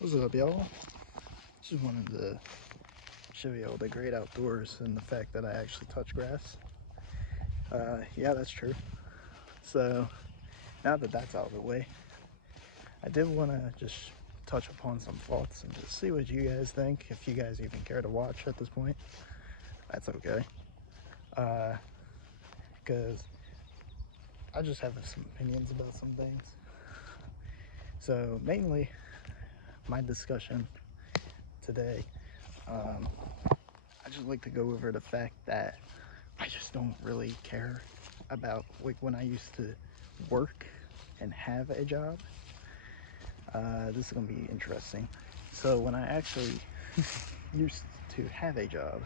What's up, y'all? Just wanted to show you all the great outdoors and the fact that I actually touch grass. Yeah, that's true. So, now that that's out of the way, I did want to just touch upon some thoughts and just see what you guys think, if you guys even care to watch at this point. That's okay. Because I just have some opinions about some things. So, mainly, my discussion today, I just like to go over the fact that I just don't really care about like when I used to work and have a job. This is gonna be interesting. So when I actually used to have a job,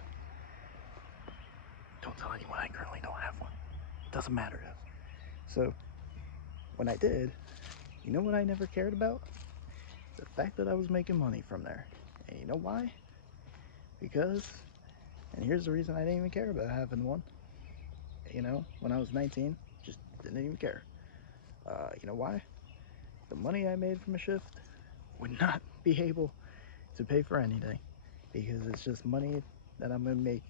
don't tell anyone I currently don't have one. Doesn't matter though. So when I did, you know what I never cared about? The fact that I was making money from there. And you know why? Because, and here's the reason I didn't even care about having one. You know, when I was 19, just didn't even care. You know why? The money I made from a shift would not be able to pay for anything because it's just money that I'm gonna make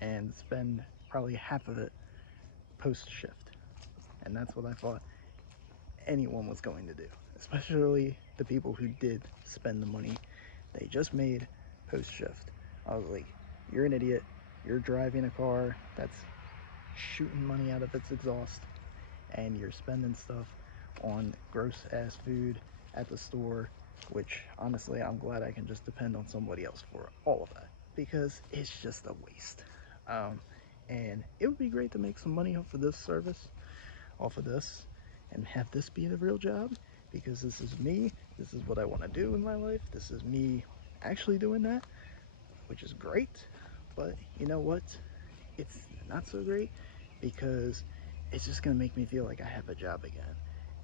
and spend probably half of it post shift. And that's what I thought anyone was going to do, especially the people who did spend the money they just made post shift. I was like, you're an idiot. You're driving a car that's shooting money out of its exhaust and you're spending stuff on gross ass food at the store, which honestly I'm glad I can just depend on somebody else for all of that because it's just a waste. Um, and it would be great to make some money off of this service, off of this, and have this be the real job because this is me. This is what I want to do in my life. This is me actually doing that, which is great. But you know what? It's not so great because it's just gonna make me feel like I have a job again.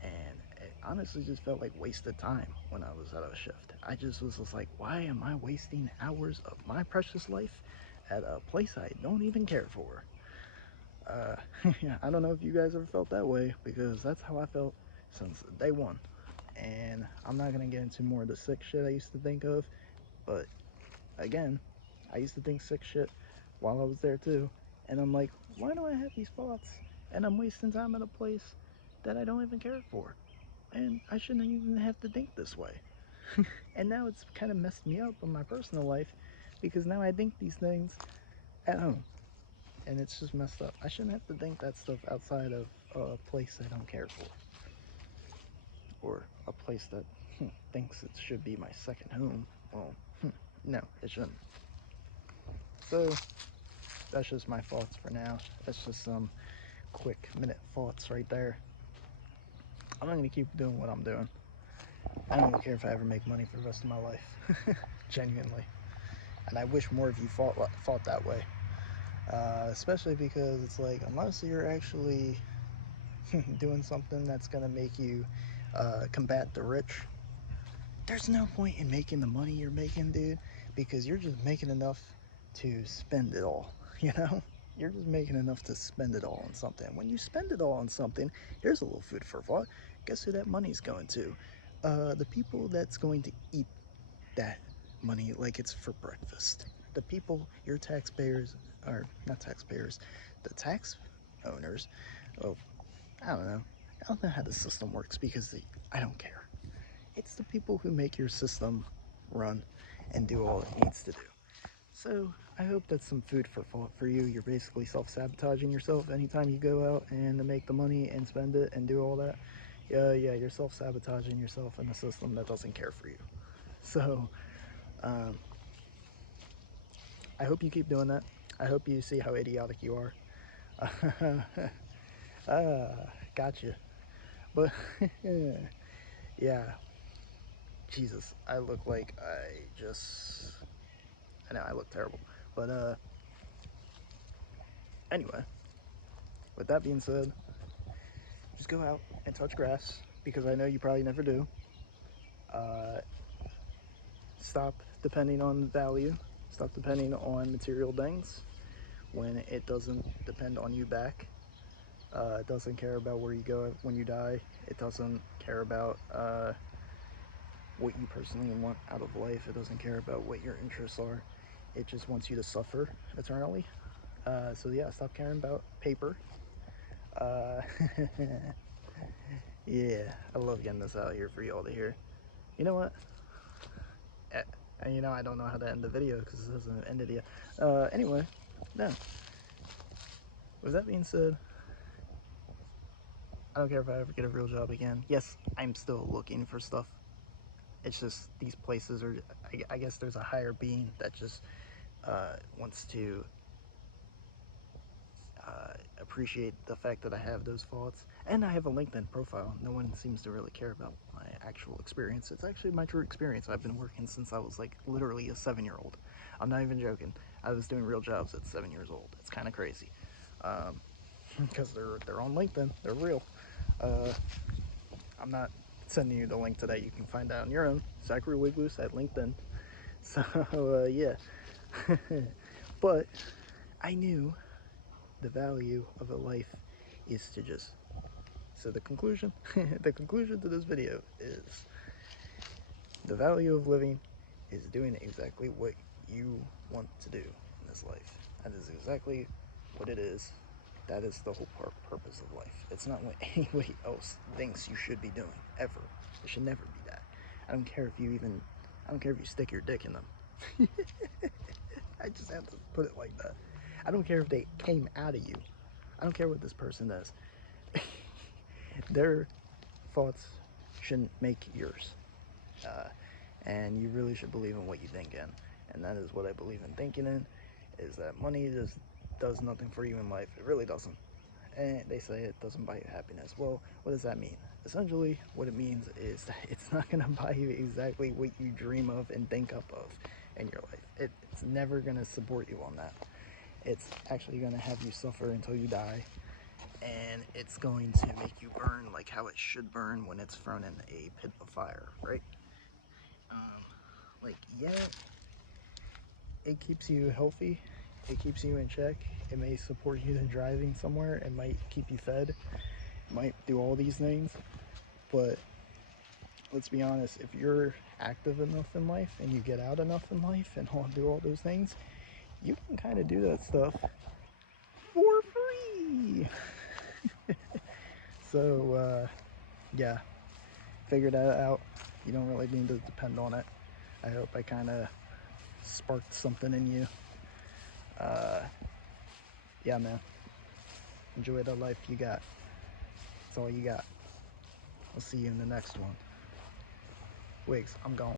And it honestly just felt like wasted time when I was at a shift. I just was like, why am I wasting hours of my precious life at a place I don't even care for? Yeah, I don't know if you guys ever felt that way because that's how I felt since day one. And I'm not gonna get into more of the sick shit I used to think of, but again, I used to think sick shit while I was there too. And I'm like, why do I have these thoughts? And I'm wasting time at a place that I don't even care for. And I shouldn't even have to think this way. And now it's kind of messed me up in my personal life because now I think these things at home. And it's just messed up. I shouldn't have to think that stuff outside of a place I don't care for. Or a place that thinks it should be my second home. Well, no, it shouldn't. So that's just my thoughts for now. That's just some quick minute thoughts right there. I'm not gonna keep doing what I'm doing. I don't even care if I ever make money for the rest of my life. Genuinely. And I wish more of you thought that way. Especially because it's like, unless you're actually doing something that's gonna make you combat the rich, there's no point in making the money you're making, dude, because you're just making enough to spend it all, you know? You're just making enough to spend it all on something. When you spend it all on something, here's a little food for thought. Guess who that money's going to? The people that's going to eat that money like it's for breakfast. The people, your taxpayers, or not taxpayers, the tax owners. Oh, I don't know. I don't know how the system works because I don't care. It's the people who make your system run and do all it needs to do. So I hope that's some food for thought for you. You're basically self-sabotaging yourself anytime you go out and make the money and spend it and do all that. Yeah, you're self-sabotaging yourself in a system that doesn't care for you. So um, I hope you keep doing that. I hope you see how idiotic you are. Gotcha. But yeah, Jesus, I look like I know I look terrible. But anyway, with that being said, just go out and touch grass because I know you probably never do. Uh, Stop depending on value. Stop depending on material things when it doesn't depend on you back. It doesn't care about where you go when you die. It doesn't care about what you personally want out of life. It doesn't care about what your interests are. It just wants you to suffer eternally. So yeah, stop caring about paper. Uh, yeah, I love getting this out here for y'all to hear. You know what? And you know, I don't know how to end the video because it hasn't ended yet. Anyway, no. With that being said, I don't care if I ever get a real job again. Yes, I'm still looking for stuff. It's just these places are, I guess there's a higher being that just wants to appreciate the fact that I have those thoughts. And I have a LinkedIn profile. No one seems to really care about my actual experience. It's actually my true experience. I've been working since I was like literally a 7-year-old. I'm not even joking. I was doing real jobs at 7 years old. It's kind of crazy. Because they're on LinkedIn. They're real. I'm not sending you the link to that. You can find out on your own. Zachary Wigloose at LinkedIn. So yeah. But I knew the value of a life is to just. So the conclusion, the conclusion to this video is the value of living is doing exactly what you want to do in this life. That is exactly what it is. That is the whole purpose of life. It's not what anybody else thinks you should be doing, ever. It should never be that. I don't care if you stick your dick in them. I just have to put it like that. I don't care if they came out of you. I don't care what this person does. Their thoughts shouldn't make yours. And you really should believe in what you think in. And that is what I believe in thinking in, is that money just does nothing for you in life. It really doesn't. And they say it doesn't buy you happiness. Well, what does that mean? Essentially, what it means is that it's not going to buy you exactly what you dream of and think up of in your life. It's never going to support you on that. It's actually going to have you suffer until you die. And it's going to make you burn like how it should burn when it's thrown in a pit of fire, right? Like, yeah, it keeps you healthy. It keeps you in check. It may support you in driving somewhere. It might keep you fed. It might do all these things. But let's be honest, if you're active enough in life and you get out enough in life and do all those things, you can kind of do that stuff for free. So, yeah, figure that out. You don't really need to depend on it. I hope I kind of sparked something in you. Yeah, man. Enjoy the life you got. That's all you got. I'll see you in the next one. Wigs, I'm gone.